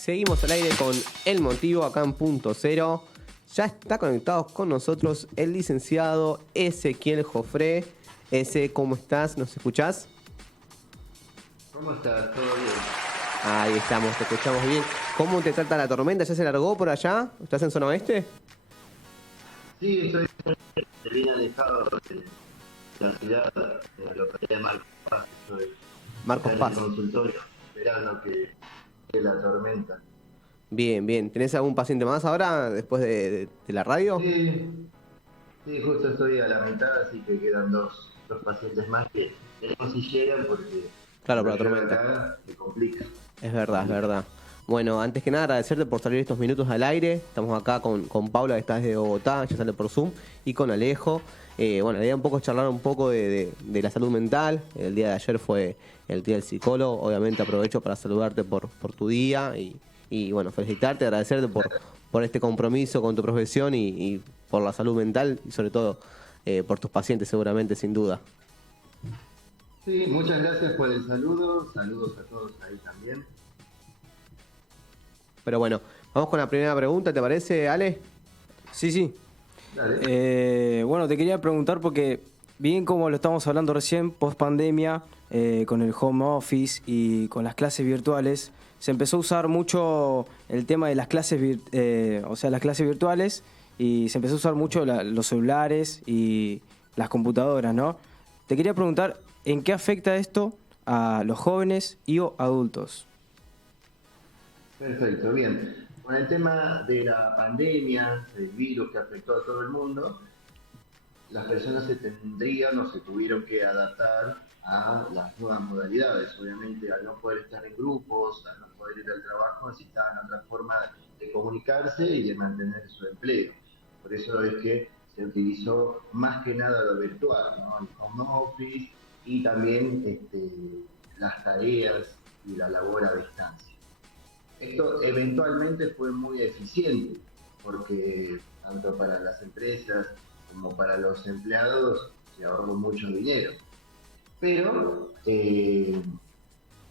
Seguimos al aire con El Motivo acá en Punto Cero. Ya está conectado con nosotros el licenciado Ezequiel Jofré. ¿Cómo estás? ¿Nos escuchás? ¿Cómo estás? ¿Todo bien? Ahí estamos, te escuchamos bien. ¿Cómo te trata la tormenta? ¿Ya se largó por allá? ¿Estás en zona oeste? Sí, estoy bien alejado de la ciudad, de la localidad de Marcos Paz. Estoy Marcos acá en el Paz. consultorio esperando que la tormenta. Bien, bien. ¿Tenés algún paciente más ahora después de la radio? Sí, sí, justo estoy a la mitad, así que quedan dos pacientes más que veremos si llegan porque Claro, por cuando la llueve tormenta. acá se complica. Es Se verdad, es complica. verdad. Bueno, antes que nada agradecerte por salir estos minutos al aire. Estamos acá con Paula, que está desde Bogotá, ya sale por Zoom, y con Alejo. Bueno, la idea un poco es charlar un poco de la salud mental. El día de ayer fue el día del psicólogo. Obviamente aprovecho para saludarte por tu día y bueno, felicitarte, agradecerte por este compromiso con tu profesión y por la salud mental y sobre todo por tus pacientes seguramente, sin duda. Sí, muchas gracias por el saludo. Saludos a todos ahí también. Pero bueno, vamos con la primera pregunta, ¿te parece, Ale? Sí, sí. Dale. Bueno, te quería preguntar porque, bien como lo estamos hablando recién, post pandemia, con el home office y con las clases virtuales, se empezó a usar mucho el tema de las clases, las clases virtuales, y se empezó a usar mucho los celulares y las computadoras, ¿no? Te quería preguntar, ¿en qué afecta esto a los jóvenes y o adultos? Perfecto, bien. Con el tema de la pandemia, del virus que afectó a todo el mundo, las personas se tendrían o se tuvieron que adaptar a las nuevas modalidades. Obviamente, al no poder estar en grupos, al no poder ir al trabajo, necesitaban otra forma de comunicarse y de mantener su empleo. Por eso es que se utilizó más que nada lo virtual, ¿no? El home office y también las tareas y la labor a distancia. Esto eventualmente fue muy eficiente porque tanto para las empresas como para los empleados se ahorró mucho dinero. Pero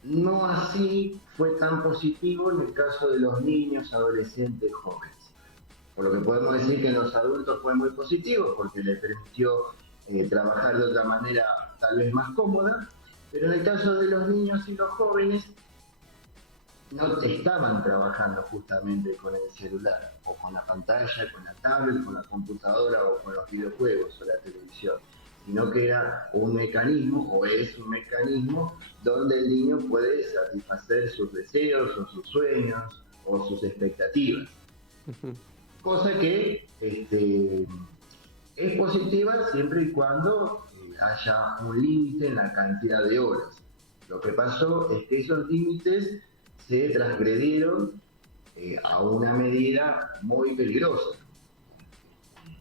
no así fue tan positivo en el caso de los niños, adolescentes, jóvenes. Por lo que podemos decir que en los adultos fue muy positivo porque les permitió trabajar de otra manera tal vez más cómoda, pero en el caso de los niños y los jóvenes no estaban trabajando justamente con el celular o con la pantalla, con la tablet, con la computadora o con los videojuegos o la televisión, sino que era un mecanismo o es un mecanismo donde el niño puede satisfacer sus deseos o sus sueños o sus expectativas. Cosa que es positiva siempre y cuando haya un límite en la cantidad de horas. Lo que pasó es que esos límites se transgredieron a una medida muy peligrosa.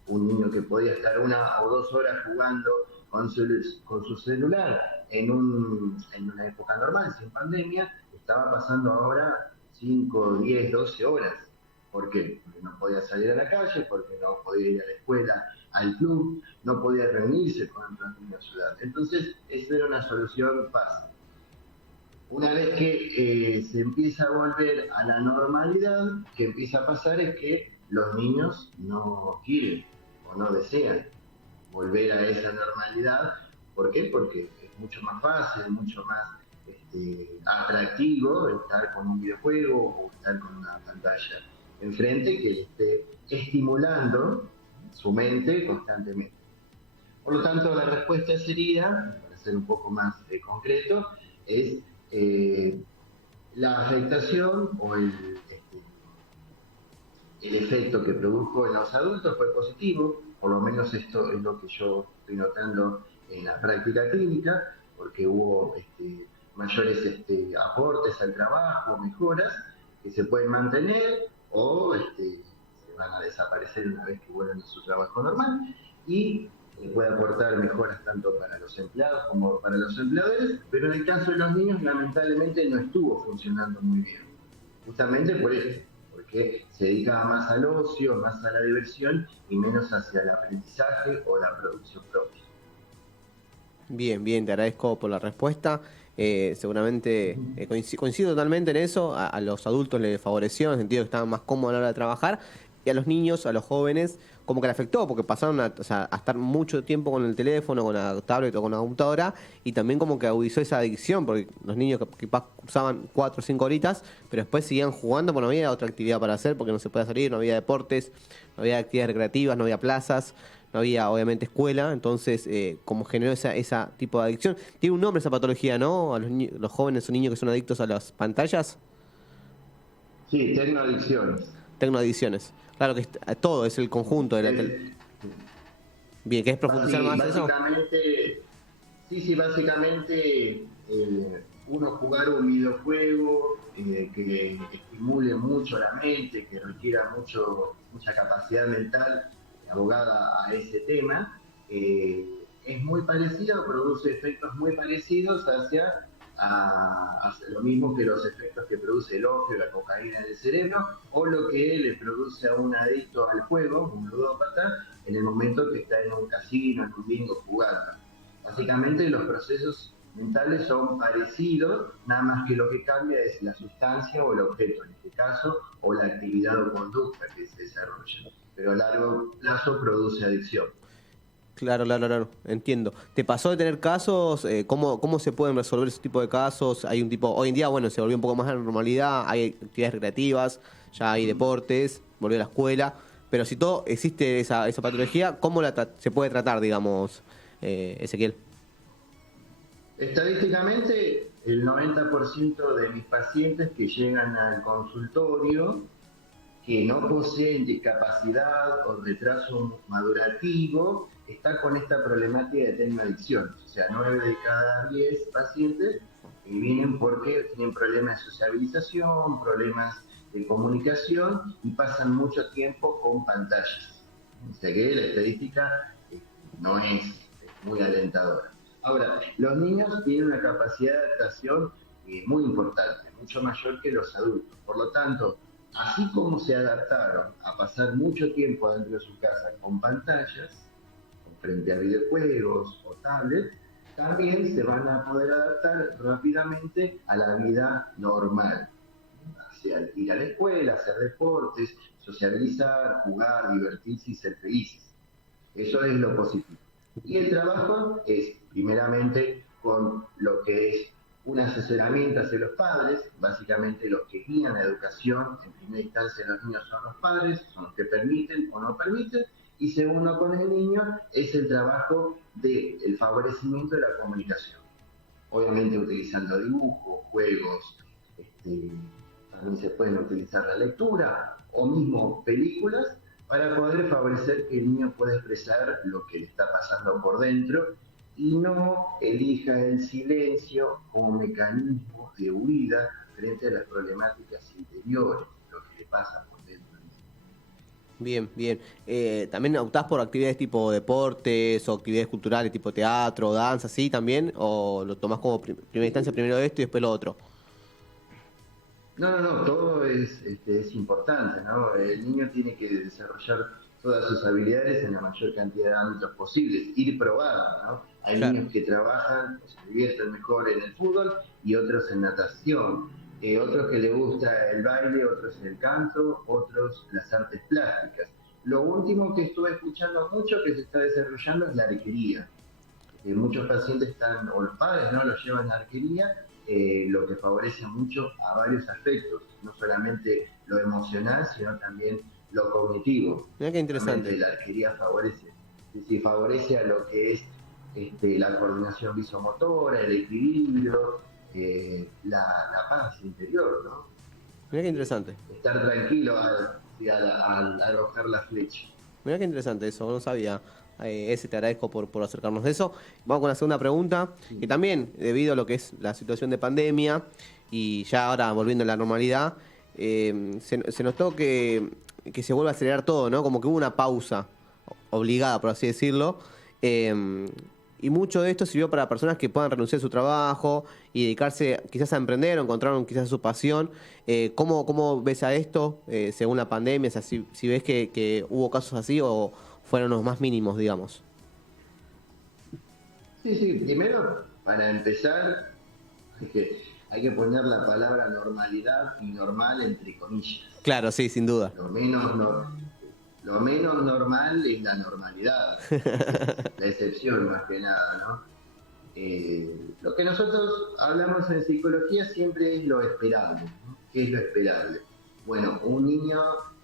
Un niño que podía estar 1 o 2 horas jugando con su celular en una época normal, sin pandemia, estaba pasando ahora 5, 10, 12 horas. ¿Por qué? Porque no podía salir a la calle, porque no podía ir a la escuela, al club, no podía reunirse con otros niños de la ciudad. Entonces, esa era una solución fácil. Una vez que se empieza a volver a la normalidad, que empieza a pasar es que los niños no quieren o no desean volver a esa normalidad. ¿Por qué? Porque es mucho más fácil, mucho más atractivo estar con un videojuego o estar con una pantalla enfrente que le esté estimulando su mente constantemente. Por lo tanto, la respuesta sería, para ser un poco más concreto, es la afectación o el efecto que produjo en los adultos fue positivo, por lo menos esto es lo que yo estoy notando en la práctica clínica, porque hubo mayores aportes al trabajo, mejoras que se pueden mantener o se van a desaparecer una vez que vuelvan a su trabajo normal y puede aportar mejoras tanto para los empleados como para los empleadores, pero en el caso de los niños lamentablemente no estuvo funcionando muy bien, justamente por esto, porque se dedicaba más al ocio, más a la diversión y menos hacia el aprendizaje o la producción propia. Bien, bien, te agradezco por la respuesta. Seguramente coincido totalmente en eso. A los adultos les favoreció en el sentido que estaban más cómodos a la hora de trabajar. Y a los niños, a los jóvenes, como que le afectó, porque pasaron o sea, a estar mucho tiempo con el teléfono, con la tablet o con la computadora, y también como que agudizó esa adicción, porque los niños que usaban 4 o 5 horitas, pero después seguían jugando, porque no había otra actividad para hacer, porque no se podía salir, no había deportes, no había actividades recreativas, no había plazas, no había obviamente escuela, entonces como generó esa tipo de adicción. Tiene un nombre esa patología, ¿no? A los jóvenes o niños que son adictos a las pantallas, Sí, tecnoadicciones. tecnoadicciones. Claro que todo es el conjunto de la Es- Bien, ¿querés profundizar más eso? Básicamente, sí, básicamente uno jugar un videojuego que estimule mucho la mente, que requiera mucha capacidad mental abogada a ese tema, es muy parecido, produce efectos muy parecidos hacia lo mismo que los efectos que produce el opio, la cocaína en el cerebro, o lo que le produce a un adicto al juego, un ludópata, en el momento que está en un casino, en un bingo jugando. Básicamente los procesos mentales son parecidos, nada más que lo que cambia es la sustancia o el objeto, en este caso, o la actividad o conducta que se desarrolla. Pero a largo plazo produce adicción. Claro, claro, claro, entiendo. ¿Te pasó de tener casos? ¿Cómo se pueden resolver ese tipo de casos? Hay un tipo, hoy en día, bueno, se volvió un poco más a la normalidad, hay actividades recreativas, ya hay deportes, volvió a la escuela, pero si todo existe esa patología, ¿cómo se puede tratar, digamos, Ezequiel? Estadísticamente, el 90% de mis pacientes que llegan al consultorio que no poseen discapacidad o retraso madurativo está con esta problemática de tecnoadicciones. O sea, 9 de cada 10 pacientes vienen porque tienen problemas de sociabilización, problemas de comunicación y pasan mucho tiempo con pantallas. O sea que la estadística no es muy alentadora. Ahora, los niños tienen una capacidad de adaptación muy importante, mucho mayor que los adultos. Por lo tanto, así como se adaptaron a pasar mucho tiempo dentro de su casa con pantallas, frente a videojuegos o tablets, también se van a poder adaptar rápidamente a la vida normal. Hacia ir a la escuela, hacer deportes, socializar, jugar, divertirse y ser felices. Eso es lo positivo. Y el trabajo es, primeramente, con lo que es un asesoramiento hacia los padres, básicamente los que guían la educación, en primera instancia los niños son los padres, son los que permiten o no permiten, y segundo con el niño es el trabajo del favorecimiento de la comunicación. Obviamente utilizando dibujos, juegos, también se pueden utilizar la lectura o mismo películas para poder favorecer que el niño pueda expresar lo que le está pasando por dentro y no elija el silencio como mecanismo de huida frente a las problemáticas interiores, lo que le pasa por dentro. Bien, bien. ¿También optás por actividades tipo deportes o actividades culturales tipo teatro, danza, así también? ¿O lo tomás como primera instancia primero esto y después lo otro? No, todo es importante, ¿no? El niño tiene que desarrollar todas sus habilidades en la mayor cantidad de ámbitos posibles, ir probando, ¿no? Hay Claro. niños que trabajan o se divierten mejor en el fútbol y otros en natación, otros que les gusta el baile, otros en el canto, otros las artes plásticas. Lo último que estuve escuchando mucho que se está desarrollando es la arquería. Muchos pacientes están, o los padres, ¿no?, los llevan a la arquería, lo que favorece mucho a varios aspectos, no solamente lo emocional, sino también lo cognitivo. Mirá qué interesante. Realmente la arquería favorece, sí, favorece a lo que es la coordinación visomotora, el equilibrio, la paz interior, ¿no? Mirá qué interesante. Estar tranquilo al arrojar la flecha. Mirá qué interesante eso, no sabía. Ese te agradezco por acercarnos de eso. Vamos con la segunda pregunta, que también, debido a lo que es la situación de pandemia y ya ahora volviendo a la normalidad, se notó que se vuelve a acelerar todo, ¿no? Como que hubo una pausa obligada, por así decirlo. Y mucho de esto sirvió para personas que puedan renunciar a su trabajo y dedicarse quizás a emprender o encontraron quizás su pasión. ¿Cómo ves a esto según la pandemia? O sea, si ves que hubo casos así o fueron los más mínimos, digamos. Sí, primero, para empezar, Hay que poner la palabra normalidad y normal entre comillas. Claro, sí, sin duda. Lo menos normal es la normalidad, la excepción más que nada, ¿no? Lo que nosotros hablamos en psicología siempre es lo esperable, ¿no? ¿Qué es lo esperable? Bueno, un niño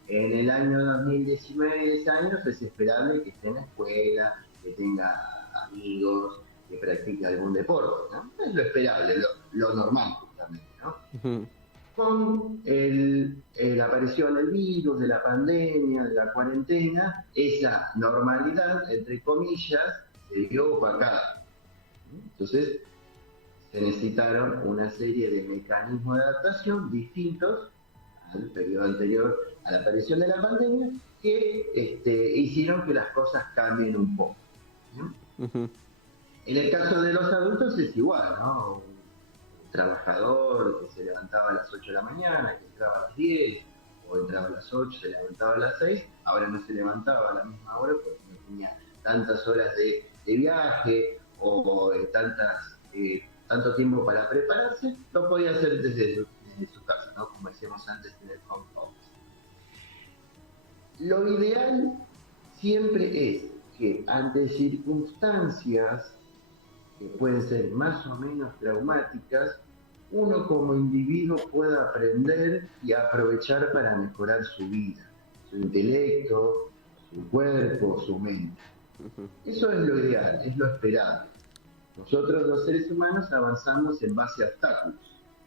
en el año 2019, 10 años, es esperable que esté en la escuela, que tenga amigos, que practique algún deporte, ¿no? Es lo esperable, lo normal justamente, ¿no? Ujú. Con la aparición del virus, de la pandemia, de la cuarentena, esa normalidad, entre comillas, se vio opacada. Entonces, se necesitaron una serie de mecanismos de adaptación distintos al periodo anterior a la aparición de la pandemia que hicieron que las cosas cambien un poco, ¿no? Ujú. En el caso de los adultos es igual, ¿no? Un trabajador que se levantaba a las 8 de la mañana, que entraba a las 10, o entraba a las 8, se levantaba a las 6, ahora no se levantaba a la misma hora porque no tenía tantas horas de viaje o tanto tiempo para prepararse, lo podía hacer desde su casa, ¿no? Como decíamos antes en el home office. Lo ideal siempre es que ante circunstancias que pueden ser más o menos traumáticas, uno como individuo pueda aprender y aprovechar para mejorar su vida, su intelecto, su cuerpo, su mente. Eso es lo ideal, es lo esperable. Nosotros los seres humanos avanzamos en base a obstáculos.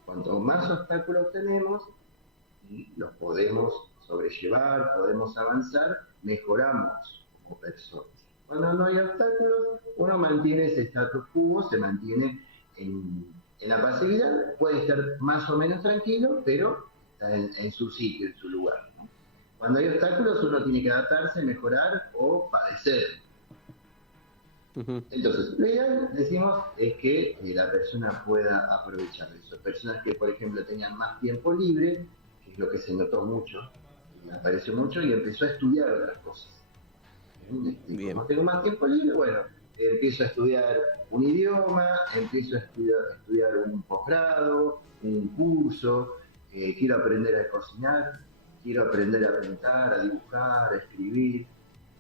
Cuanto más obstáculos tenemos y los podemos sobrellevar, podemos avanzar, mejoramos como personas. Cuando no hay obstáculos, uno mantiene ese status quo, se mantiene en la pasividad, puede estar más o menos tranquilo, pero está en su sitio, en su lugar, ¿no? Cuando hay obstáculos, uno tiene que adaptarse, mejorar o padecer. Entonces, lo ideal, decimos, es que la persona pueda aprovechar eso. Personas que, por ejemplo, tenían más tiempo libre, que es lo que se notó mucho, apareció mucho y empezó a estudiar otras cosas. Como tengo más tiempo libre, bueno, empiezo a estudiar un idioma, empiezo a estudiar un posgrado, un curso, quiero aprender a cocinar, quiero aprender a pintar, a dibujar, a escribir.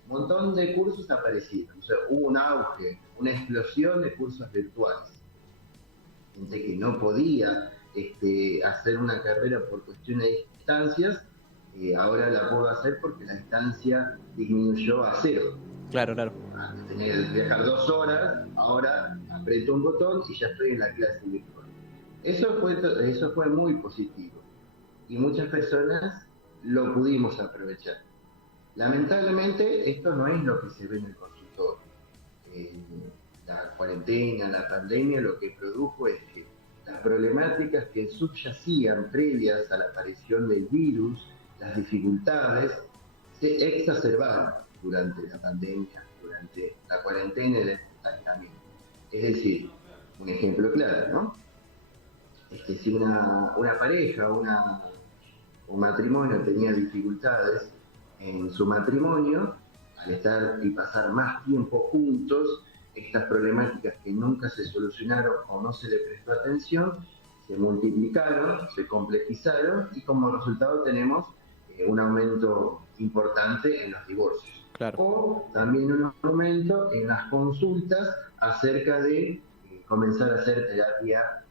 Un montón de cursos aparecieron, o sea, hubo un auge, una explosión de cursos virtuales. Gente que no podía hacer una carrera por cuestiones de distancias, ahora la puedo hacer porque la distancia disminuyó a 0. Claro, claro. Antes tenía que viajar 2 horas, ahora aprieto un botón y ya estoy en la clase virtual. Eso fue muy positivo y muchas personas lo pudimos aprovechar. Lamentablemente, esto no es lo que se ve en el consultorio. La cuarentena, la pandemia, lo que produjo es que las problemáticas que subyacían previas a la aparición del virus, las dificultades, se exacerbaron durante la pandemia, durante la cuarentena y el aislamiento. Es decir, un ejemplo claro, ¿no? Si una pareja, un matrimonio tenía dificultades en su matrimonio, al estar y pasar más tiempo juntos, estas problemáticas que nunca se solucionaron o no se le prestó atención, se multiplicaron, se complejizaron y como resultado tenemos un aumento importante en los divorcios. Claro. O también un aumento en las consultas acerca de comenzar a hacer terapia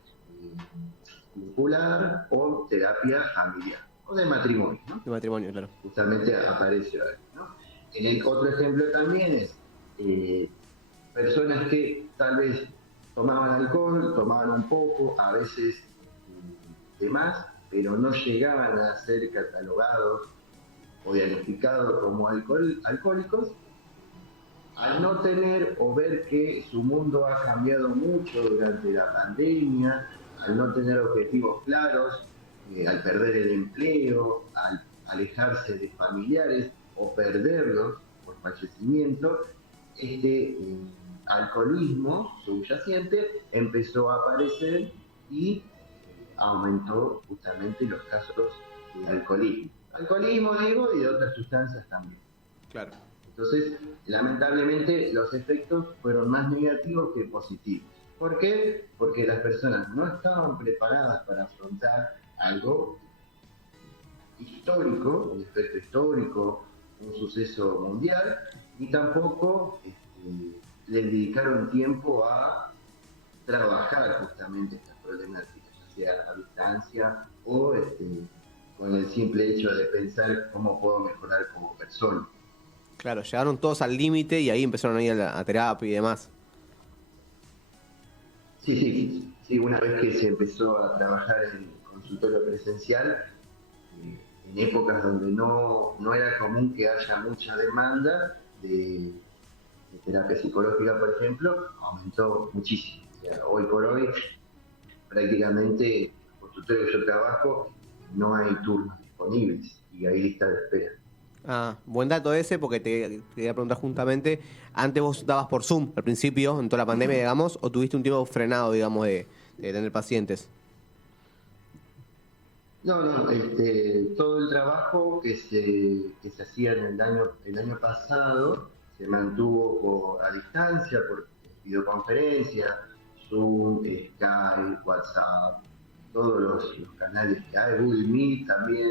vincular o terapia familiar o de matrimonio, ¿no? De matrimonio, claro. Justamente aparece ahí, ¿no? En el otro ejemplo también es personas que tal vez tomaban alcohol, tomaban un poco, a veces de más, pero no llegaban a ser catalogados o diagnosticados como alcohólicos, al no tener o ver que su mundo ha cambiado mucho durante la pandemia, al no tener objetivos claros, al perder el empleo, al alejarse de familiares o perderlos por fallecimiento, este alcoholismo subyacente empezó a aparecer y aumentó justamente los casos de alcoholismo. Alcoholismo, digo, y de otras sustancias también. Claro. Entonces, lamentablemente, los efectos fueron más negativos que positivos. ¿Por qué? Porque las personas no estaban preparadas para afrontar algo histórico, un efecto histórico, un suceso mundial, y tampoco le dedicaron tiempo a trabajar justamente estas problemáticas, ya sea a distancia o con el simple hecho de pensar cómo puedo mejorar como persona. Claro, llegaron todos al límite y ahí empezaron a ir a terapia y demás. Sí, sí, sí, una vez que se empezó a trabajar en el consultorio presencial, en épocas donde no era común que haya mucha demanda de terapia psicológica, por ejemplo, aumentó muchísimo. O sea, hoy por hoy, prácticamente, en el consultorio que yo trabajo, no hay turnos disponibles y hay lista de espera. Ah, buen dato ese porque te quería preguntar juntamente, antes vos dabas por Zoom al principio, en toda la pandemia, digamos, o tuviste un tiempo frenado, digamos, de tener pacientes. No, no, todo el trabajo que se hacía en el año pasado se mantuvo a distancia, por videoconferencia, Zoom, Skype, WhatsApp, todos los canales que hay, Google Meet también,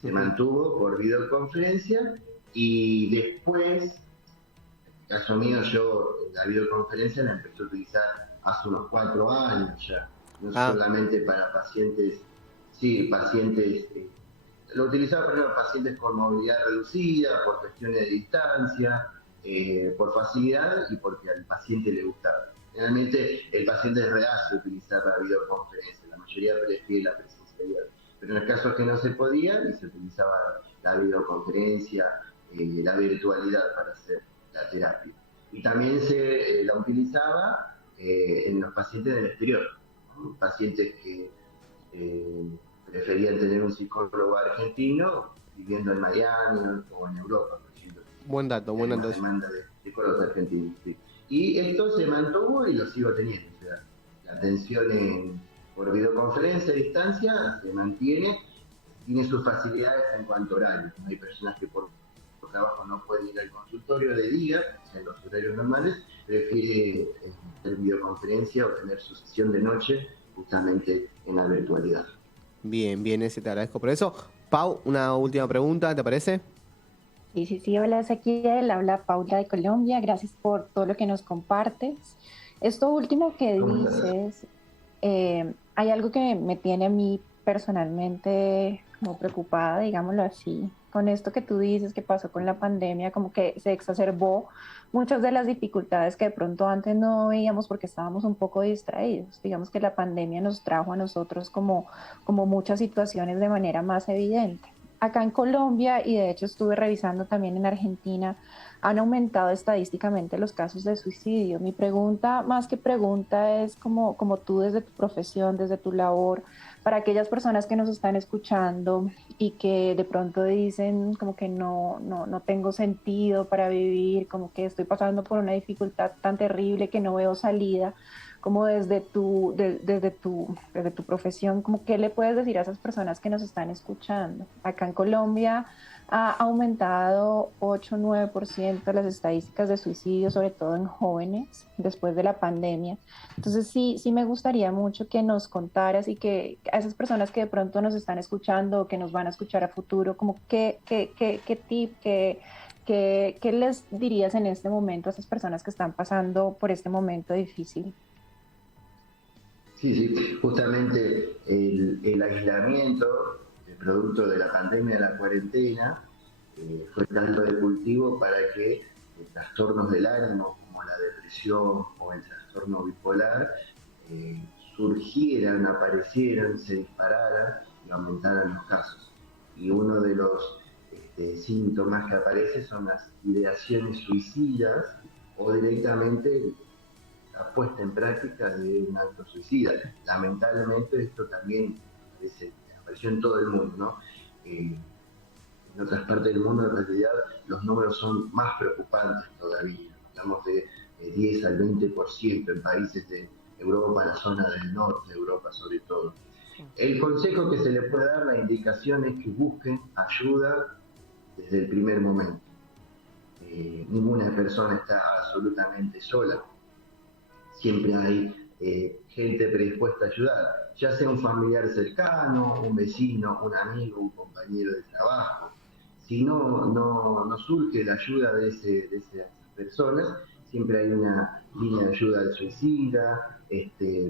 se Ujú. mantuvo por videoconferencia y después, en el caso mío, yo la videoconferencia la empecé a utilizar hace unos 4 años ya, no Ah, solamente para pacientes, sí, pacientes, lo utilizaba por ejemplo pacientes con movilidad reducida, por cuestiones de distancia, por facilidad y porque al paciente le gustaba. Generalmente el paciente es reacio a utilizar la videoconferencia, la mayoría prefiere la presencialidad. Pero en los casos que no se podía, y se utilizaba la videoconferencia, la virtualidad para hacer la terapia. Y también se la utilizaba en los pacientes del exterior, ¿no? Pacientes que eh, preferían tener un psicólogo argentino viviendo en Miami o en Europa, por ejemplo, que buen hay dato más ese. demanda de psicólogos argentinos. Sí. Y esto se mantuvo y lo sigo teniendo. O sea, la atención por videoconferencia a distancia se mantiene, tiene sus facilidades en cuanto a horarios. Hay personas que por trabajo no pueden ir al consultorio de día, o sea, en los horarios normales, prefiere hacer videoconferencia o tener su sesión de noche justamente en la virtualidad. Bien, bien, ese te agradezco por eso. Pau, una última pregunta, ¿te parece? Sí, sí, sí, hola Ezequiel, habla Paula de Colombia, gracias por todo lo que nos compartes. Esto último que ¿Cómo estás? dices, hay algo que me tiene a mí personalmente como preocupada, digámoslo así, con esto que tú dices que pasó con la pandemia, como que se exacerbó muchas de las dificultades que de pronto antes no veíamos porque estábamos un poco distraídos. Digamos que la pandemia nos trajo a nosotros como muchas situaciones de manera más evidente. Acá en Colombia, y de hecho estuve revisando también en Argentina, han aumentado estadísticamente los casos de suicidio. Mi pregunta, más que pregunta, es como tú desde tu profesión, desde tu labor, para aquellas personas que nos están escuchando y que de pronto dicen como que no tengo sentido para vivir, como que estoy pasando por una dificultad tan terrible que no veo salida, como desde tu profesión, como qué le puedes decir a esas personas que nos están escuchando. Acá en Colombia ha aumentado 8 o 9% las estadísticas de suicidio, sobre todo en jóvenes, después de la pandemia. Entonces sí me gustaría mucho que nos contaras y que a esas personas que de pronto nos están escuchando o que nos van a escuchar a futuro, como qué tip, qué les dirías en este momento a esas personas que están pasando por este momento difícil. Sí, sí, justamente el aislamiento, el producto de la pandemia, la cuarentena, fue caldo de cultivo para que trastornos del ánimo como la depresión o el trastorno bipolar eh, surgieran, aparecieran, se dispararan y aumentaran los casos. Y uno de los síntomas que aparece son las ideaciones suicidas o directamente la puesta en práctica de un acto suicida. Lamentablemente esto también apareció en todo el mundo, ¿no? En otras partes del mundo en realidad los números son más preocupantes todavía, hablamos de 10 al 20% en países de Europa, la zona del norte de Europa sobre todo. El consejo que se le puede dar, la indicación es que busquen ayuda desde el primer momento. Ninguna persona está absolutamente sola, siempre hay gente predispuesta a ayudar, ya sea un familiar cercano, un vecino, un amigo, un compañero de trabajo. Si no surge la ayuda de esas personas, siempre hay una línea de ayuda al suicida,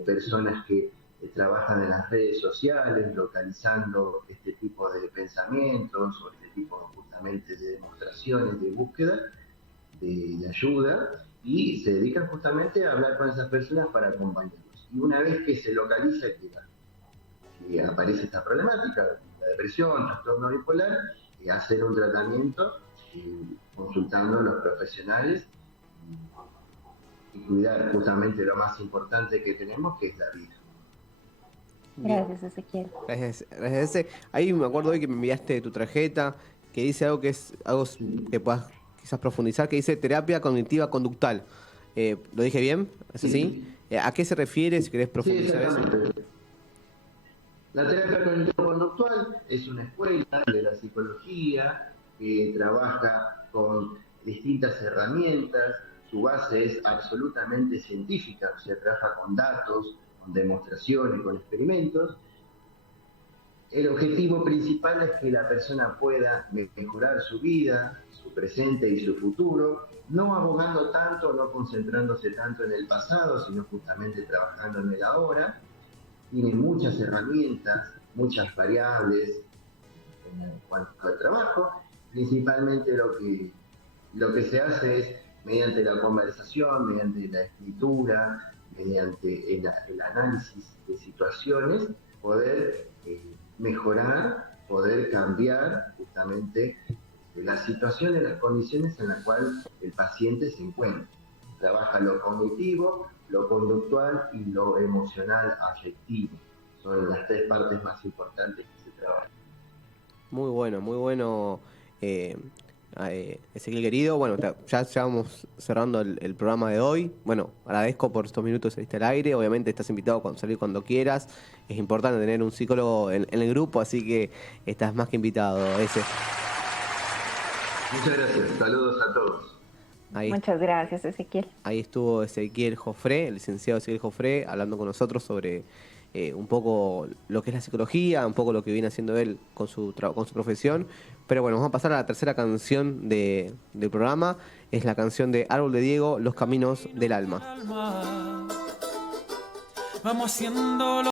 personas que trabajan en las redes sociales, localizando este tipo de pensamientos o este tipo justamente de demostraciones de búsqueda de ayuda, y se dedican justamente a hablar con esas personas para acompañarlos. Y una vez que se localiza que aparece esta problemática, la depresión, trastorno bipolar, hacer un tratamiento consultando a los profesionales y cuidar justamente lo más importante que tenemos, que es la vida. Gracias, Ezequiel. Gracias. Ahí me acuerdo hoy que me enviaste tu tarjeta, que dice algo que puedas quizás profundizar, que dice terapia cognitiva conductual. ¿Lo dije bien? ¿Es así? ¿A qué se refiere, si querés profundizar eso? La terapia cognitivo-conductual es una escuela de la psicología que trabaja con distintas herramientas. Su base es absolutamente científica, o sea, trabaja con datos, con demostraciones, con experimentos. El objetivo principal es que la persona pueda mejorar su vida, su presente y su futuro, no abogando tanto, no concentrándose tanto en el pasado, sino justamente trabajando en el ahora. Tiene muchas herramientas, muchas variables en cuanto al trabajo. Principalmente lo que se hace es, mediante la conversación, mediante la escritura, mediante el análisis de situaciones, poder mejorar, poder cambiar justamente la situación y las condiciones en las cuales el paciente se encuentra. Trabaja lo cognitivo, lo conductual y lo emocional afectivo. Son las tres partes más importantes que se trabajan. Muy bueno, Ezequiel querido. Bueno, ya vamos cerrando el programa de hoy. Bueno, agradezco por estos minutos que saliste al aire. Obviamente estás invitado a salir cuando quieras. Es importante tener un psicólogo en el grupo, así que estás más que invitado, ese. Muchas gracias. Saludos a todos. Muchas gracias, Ezequiel. Ahí estuvo Ezequiel Jofré, el licenciado Ezequiel Jofré, hablando con nosotros sobre un poco lo que es la psicología, un poco lo que viene haciendo él con su profesión. Pero bueno, vamos a pasar a la tercera canción del programa. Es la canción de Árbol de Diego, Los Caminos del Alma. Vamos haciendo